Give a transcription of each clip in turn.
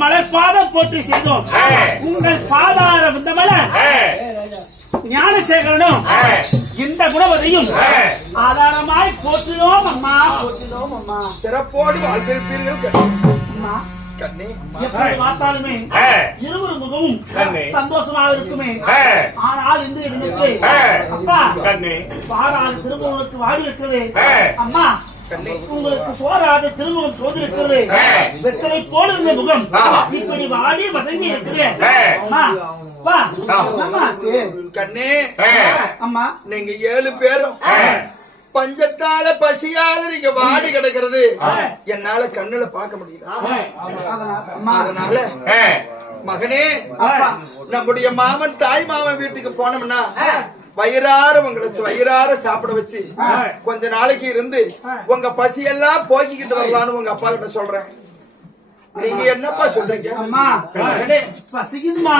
மலர்பாதம் போட்டு செய்தோம். உங்கள் பாதார விந்தமல ஞானசேகரனும் இந்த குணவதையும் ஆதாரமாய் போற்றினோம் அம்மா, போற்றினோம் அம்மா. சிறப்போடு வாழ்ந்திருப்பீர்கள் அம்மா. எப்படி பார்த்தாலுமே இருவரு முகமும் சந்தோஷமாக இருக்குமே. ஆனால் இன்று இருந்துட்டு அப்பா பாடாது திருமணத்துக்கு வாடி இருக்கிறது அம்மா. உங்களுக்கு சோறாது திருமுகம் சோதி இருக்கிறது. வெத்தலை போல இருந்த முகம் இப்படி வாடி வதங்கி இருக்கிறது. கண்ணே அம்மா, நீங்க 7 பேரும் பஞ்சத்தால பசியால நீங்க வாடி கிடக்கிறது என்னால கண்ணுல பார்க்க முடியல. அதனால மகனே, நம்முடைய மாமன் தாய் மாமன் வீட்டுக்கு போனோம்னா வயிறார உங்களை வயிறார சாப்பிட வச்சு கொஞ்ச நாளைக்கு இருந்து உங்க பசியெல்லாம் போக்கிக்கிட்டு வரலான்னு உங்க அப்பா கிட்ட சொல்றேன். நீங்க என்னப்பா சொல்றீங்க? அம்மா பசிக்குதுமா.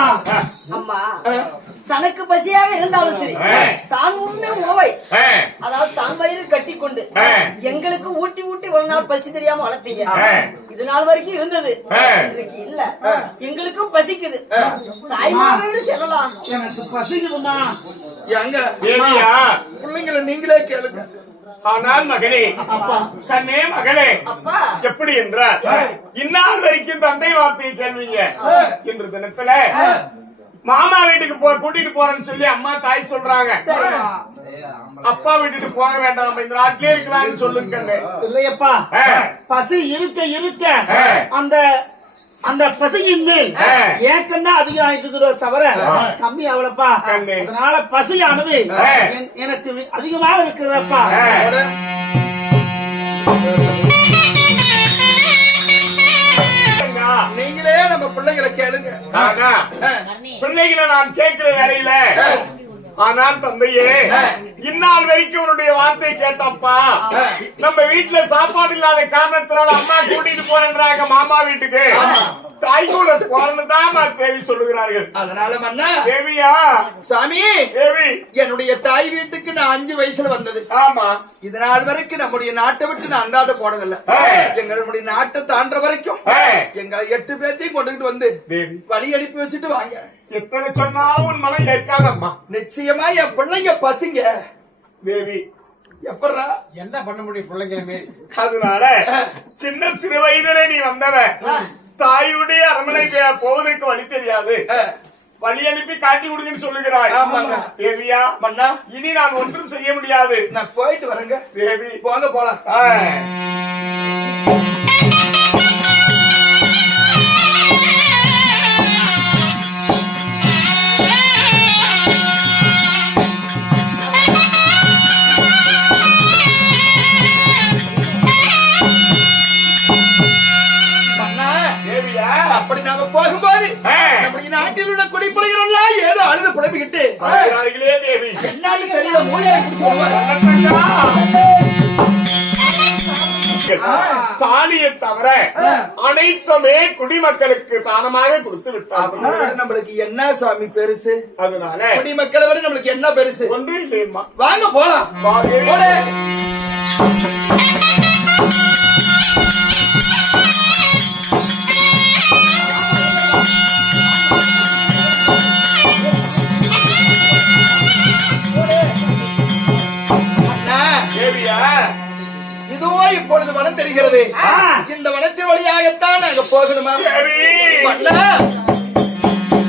அம்மா தனக்கு பசியாக இருந்தாலும் சரி, தான் உண்மை உணவை அதாவது தான் வயிறு கட்டி கொண்டு எங்களுக்கு ஊட்டி ஊட்டி ஒரு நாள் பசி தெரியாம வளர்த்தீங்க. இது நாள் வரைக்கும் இருந்தது, இன்னைக்கு இல்ல. எங்களுக்கும் பசிக்குது. தாய்மாரோடு செல்லலாம். எனக்கு பசிக்குதுமா. எங்க பிள்ளைங்களை நீங்களே கேளுங்க. ஆனால் மகனே, கண்ணே மகளே, எப்படி என்றால் இந்நாள் வரைக்கும் தந்தை வார்த்தையை கேள்விங்க. இன்று தினத்துல மாமா வீட்டுக்கு கூட்டிட்டு போறேன்னு சொல்லி அம்மா தாய் சொல்றாங்க. அப்பா வீட்டுக்கு போக வேண்டாம், நம்ம இந்த நாட்டிலே இருக்கலாம்னு சொல்லுங்க. இல்லையப்பா, பசி இருக்க இருக்க அந்த அந்த பசியின் மேல் ஏக்கம் தான் அதிகம் ஆயிட்டு இருக்கிறதோ தவிர கம்மி ஆகலப்பா. அதனால பசியானது எனக்கு அதிகமாக இருக்கிறதப்பா. நீங்களே நம்ம பிள்ளைகளை கேளுங்க. பிள்ளைகளை நான் கேட்கிற வேலையில ஆனால் தந்தையே, இந்நாள் வரைக்கும் உன்னுடைய வார்த்தையை கேட்டப்பா. நம்ம வீட்டுல சாப்பாடு இல்லாத காரணத்தினால அம்மா கூட்டிட்டு போறேன்றாங்க மாமா வீட்டுக்கு. தாய் கூட போறதுதான் தேவி சொல்லுகிறார்கள். அதனால மன்னா தேவியா சாமி, தேவி என்னுடைய தாய் வீட்டுக்கு நான் 5 வயசுல வந்தது. ஆமா, இதனால் வரைக்கும் நம்முடைய நாட்டை விட்டு நான் அந்தாண்ட போனதில்ல. எங்களுடைய நாட்டை தாண்ட வரைக்கும் எங்க 8 பேர்த்தையும் கொண்டுகிட்டு வந்து வழி அனுப்பி வச்சுட்டு வாங்க. எத்தனை சொன்னாலும் உன் மனம் ஏற்காதம்மா. நிச்சயமா என் பிள்ளைங்க பசிங்க. தேவி எப்படா என்ன பண்ண முடியும் பிள்ளைங்க மாரி? அதனால சின்ன சிறு வயதிலே நீ வந்தவன் தாயுடைய அரண்மனை போவதற்கு வழி தெரியாது, வழி அனுப்பி காட்டி கொடுங்கன்னு சொல்லுகிறாய். தேவியா மன்னா, இனி நான் ஒன்றும் செய்ய முடியாது. நான் போயிட்டு வரேங்க. தேவி போங்க போலாம். குழப்பிக்கிட்டு வருகிறார்களே தேவி. என்னன்னு தெரியல மூலையை குடிச்சு வருவார். தாலியை தவிர அனைத்துமே குடிமக்களுக்கு தானமாக கொடுத்து விட்டார்கள். அதை விட நம்மளுக்கு என்ன சுவாமி பெருசு? அதனால குடிமக்களை விட நம்மளுக்கு என்ன பெருசு? ஒன்றும் இல்லையம்மா. வாங்க போலாம். வாங்க. போடு. தேவியா, இதுவோ இப்பொழுது வனம் தெரிகிறது. இந்த வனத்தின் வழியாகத்தான் நாங்க போகணுமா? தேவி. மன்னா,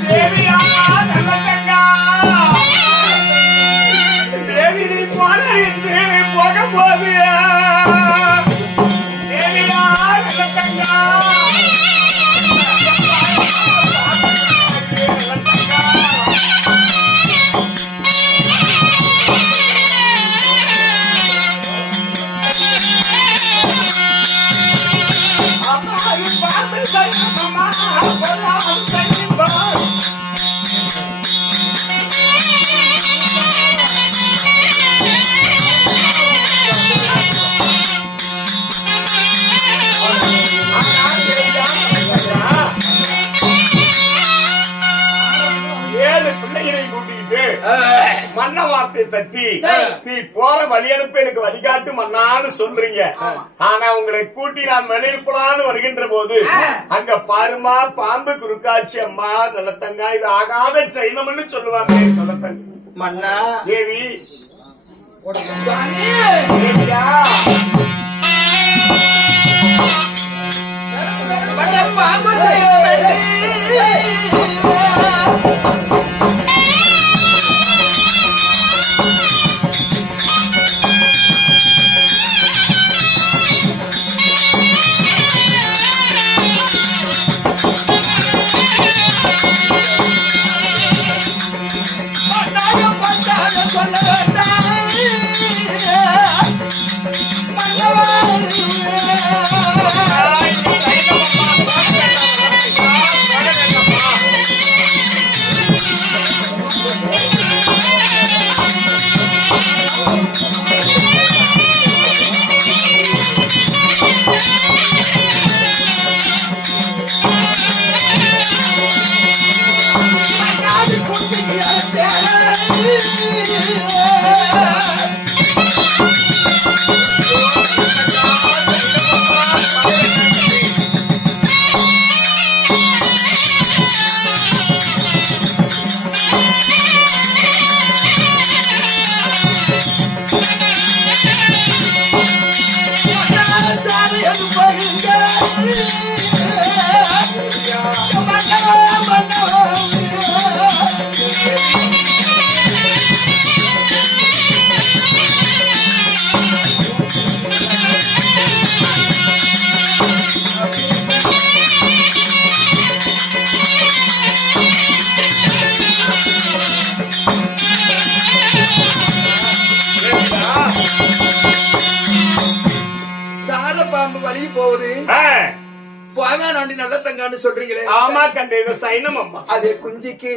தேவியா, நல்ல தங்கா. தேவி நீ போன என்று போக போதியா. தேவியா, நல்ல தங்கா. மன்ன வார்த்தை தட்டி நீ போற வழி அனுப்ப எனக்கு வழிகாட்டு மன்னான்னு சொல்றீங்க. ஆனா உங்களை கூட்டி நான் வெளியிருப்பலான்னு வருகின்ற போது அங்க பாருமா பாம்பு குறுக்காட்சி அம்மா நல்லத்தங்கா இது ஆகாத சைனம்னு சொல்லுவாங்க. நல்லத்தங்க மன்னா தேவி. தேவியா, பாம்பு செய்ய பாம்பு வழி போகுது. போவேன் நல்ல தங்கான்னு சொல்றீங்களே. ஆமா கண்டு இது சைனம் அம்மா. அது குஞ்சிக்கு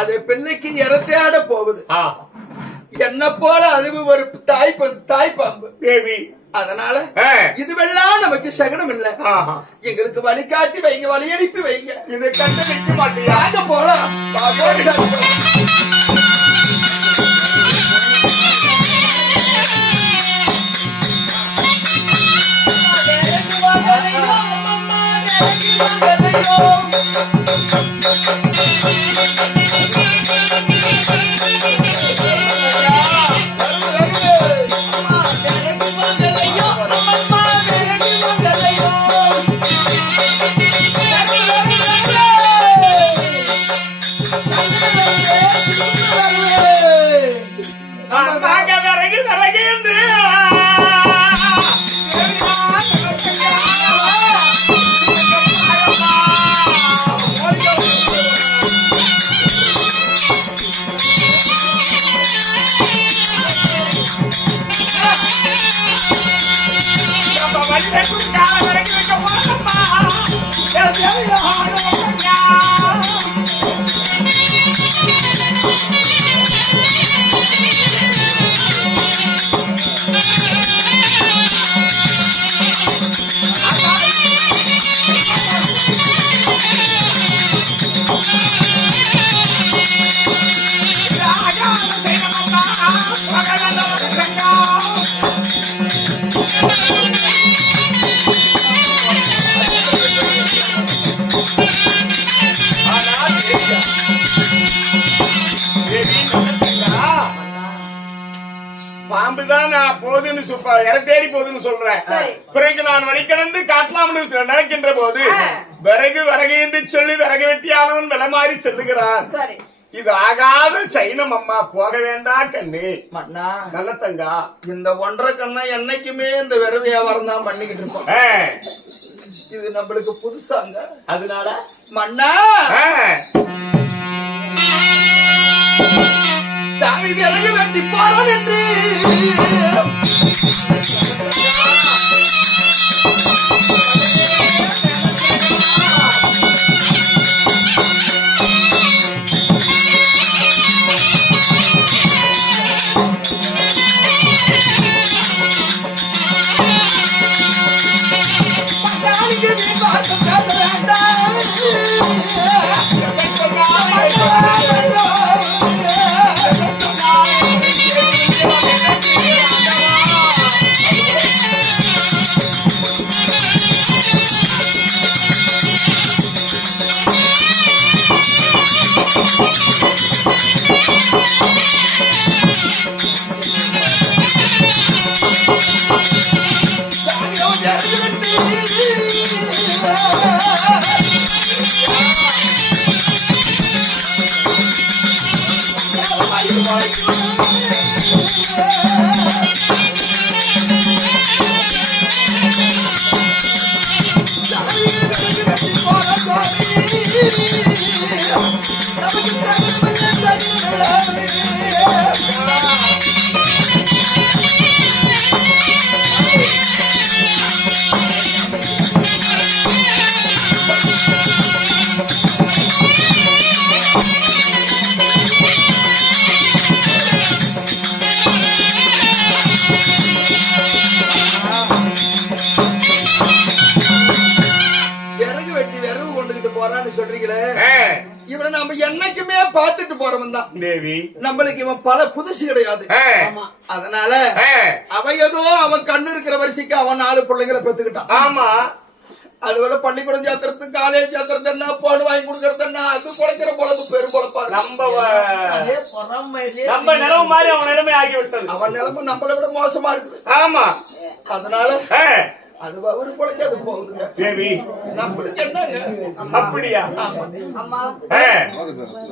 அது பிள்ளைக்கு இறத்தையாட போகுது. என்ன போல அது ஒரு தாய் பாம்பு தேவி. அதனால இதுவெல்லாம் நமக்கு சகனம் இல்ல. எங்களுக்கு வழிகாட்டி வைங்க, வழி அனுப்பி வைங்க. இது கண்டு நிற்க மாட்டேங்க. போலாம். பாம்புதான் நான் போதுன்னு தேடி போதுன்னு சொல்றேன். பிறகு நான் வழிகடந்து காட்டலாம்னு நடக்கின்ற போது விறகு என்று சொல்லி விறகு வெட்டியானவன் விலை மாறி செல்லுகிறான். இது ஆகாத சைனம் அம்மா, போக வேண்டாம் கண்ணு. மன்னா நல்ல தங்கா, இந்த ஒன்றரை கண்ணா என்னைக்குமே இந்த விர வியாபாரம் தான் பண்ணிக்கிட்டு இருக்கோம். இது நம்மளுக்கு புதுசாங்க. அதனால மன்னா சாமி விறகு வெட்டி போறோம் என்று இவனை நம்ம என்னைக்குமே பார்த்துட்டு போறவன் தான் தேவி. நம்மளுக்கு இவன் பல புதுசு கிடையாது. அதனால அவன் ஏதோ அவன் கண்ணு இருக்கிற வரிசைக்கு அவன் 4 பிள்ளைங்களை பெத்துக்கிட்டான். ஆமா, அதுவேளை பள்ளிக்கூடம் சேர்த்துறது, காலேஜ் சேர்த்துறது என்ன, போன் வாங்கி கொடுக்கறது என்ன, அது குறைக்கிற பொழப்பு பெரும் பொழப்பாரு. நம்ம நிலவு மாதிரி அவன் நிலைமை ஆகிவிட்டது. அவன் நிலைமை நம்மளை விட மோசமா இருக்குது. ஆமா, அதனால அது அவரு குறைக்காது போகுதுங்க. தேவி, நம்மளுக்கு என்னங்க அப்படியா? அம்மா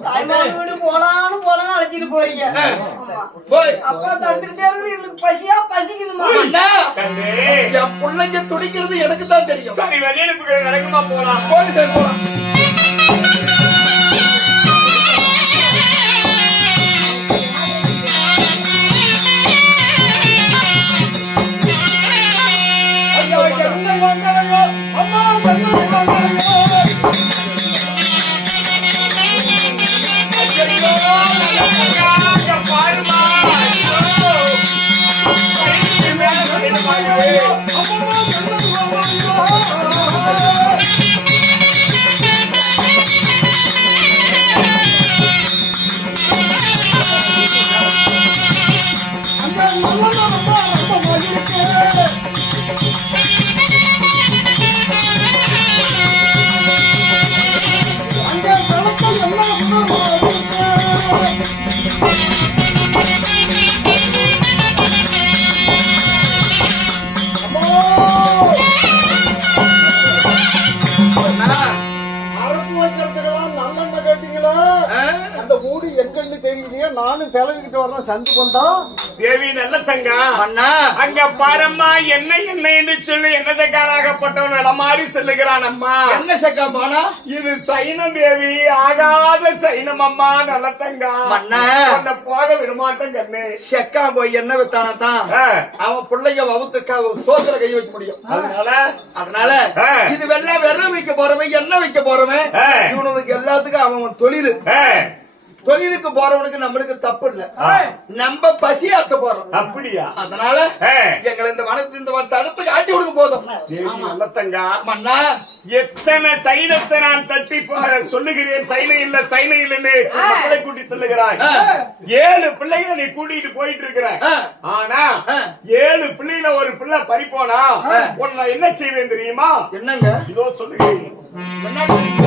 தாய்மார் வீடு போலான்னு அழைச்சிட்டு போறீங்க. போய் அப்பா தடுத்துக்கிட்டே இருக்கு. பசியா பசிக்குதுமா. என் பிள்ளைங்க துடிக்கிறது எனக்கு தான் தெரியும். சரி, வெளியெடுப்பு நடக்குமா? போலாம், போலாம். நானும் கிளம்பிக்கிட்டு வரணும் சந்து பந்தம். தேவி நல்ல தங்கா, அங்க பாரம்மா, என்ன என்று சொல்லி என்னதக்காராகப்பட்டவன் இடமாறி செல்லுகிறான். அம்மா என்ன சக்கா போனா? இது சைனம் தேவி, ஆகாத சைனம் அம்மா. நல்ல தங்கா, உன்னை போக விடமாட்டேன் கண்ணு. செக்கா போய் என்ன வித்தானதான் அவன் பிள்ளைங்க வவுத்துக்கா சோத்துல கை வைக்க முடியும். அதனால இது வெள்ளம் வெறும் வைக்க போறவன், என்ன வைக்க போறவன், இவனுக்கு எல்லாத்துக்கும் அவன் தொழில். தொழிலுக்கு போறவனுக்கு நம்மளுக்கு தப்பு இல்ல, நம்ம பசியாத்த போறோம். அப்படியா? அதனால எங்களை இந்த வனத்து இந்த தடுத்து காட்டி கொடுக்க போதும். நல்லத்தங்கா மன்னா எத்தனை சைனத்தை நான் தட்டி சொல்லுகிறேன், சைனை இல்ல சைனை இல்லன்னு மக்களை கூட்டி சொல்லுகிறாய். 7 பிள்ளைகளை நீ கூட்டிட்டு போயிட்டு இருக்கிற. ஆனா 7 பிள்ளைல ஒரு பிள்ளை பறிப்போனா உன்னை என்ன செய்வேன் தெரியுமா? என்னங்க இதோ சொல்லுகிறேன். என்ன சொல்றீங்க?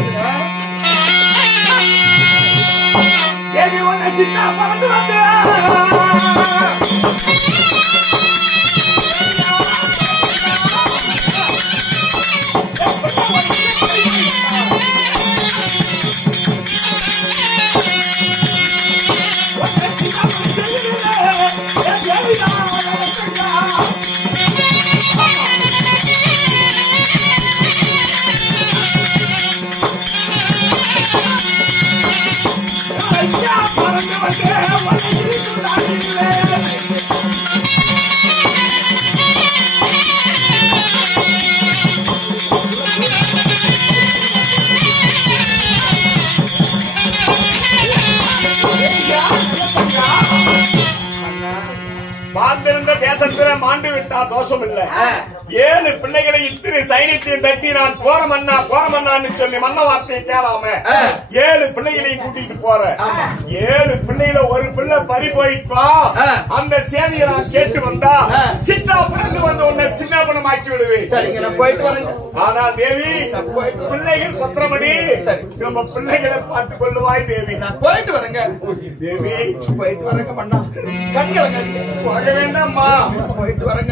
தேவி உன்னை சின்ன பறந்து வந்து வாழ்ந்திருந்த தேசத்துல மாண்டு விட்டா தோஷம் இல்ல. 7 பிள்ளைகளை இத்தனை சைனியத்தையும் தட்டி நான் போறமன்னான்னு சொல்லி மன்ன வார்த்தையை கேளாம 7 பிள்ளைகளையும் கூட்டிட்டு போற. 7 பிள்ளைகள ஒரு பிள்ளை பறி போயிட்டா அந்த சேதியை நான் கேட்டு வந்தா சின்ன பிறகு வந்து உன்னை சின்ன பணம் ஆக்கி விடுவேன். சரிங்க, நான் போயிட்டு வரேங்க. ஆனா தேவி பிள்ளைகள் பத்திரமணி நம்ம பிள்ளைகளை பார்த்துக் கொள்ளுவாய் தேவி. நான் போயிட்டு வரேங்க. தேவி போயிட்டு வரேங்க மன்னா. கண்களை போக வேண்டாம்மா. போயிட்டு வரேங்க.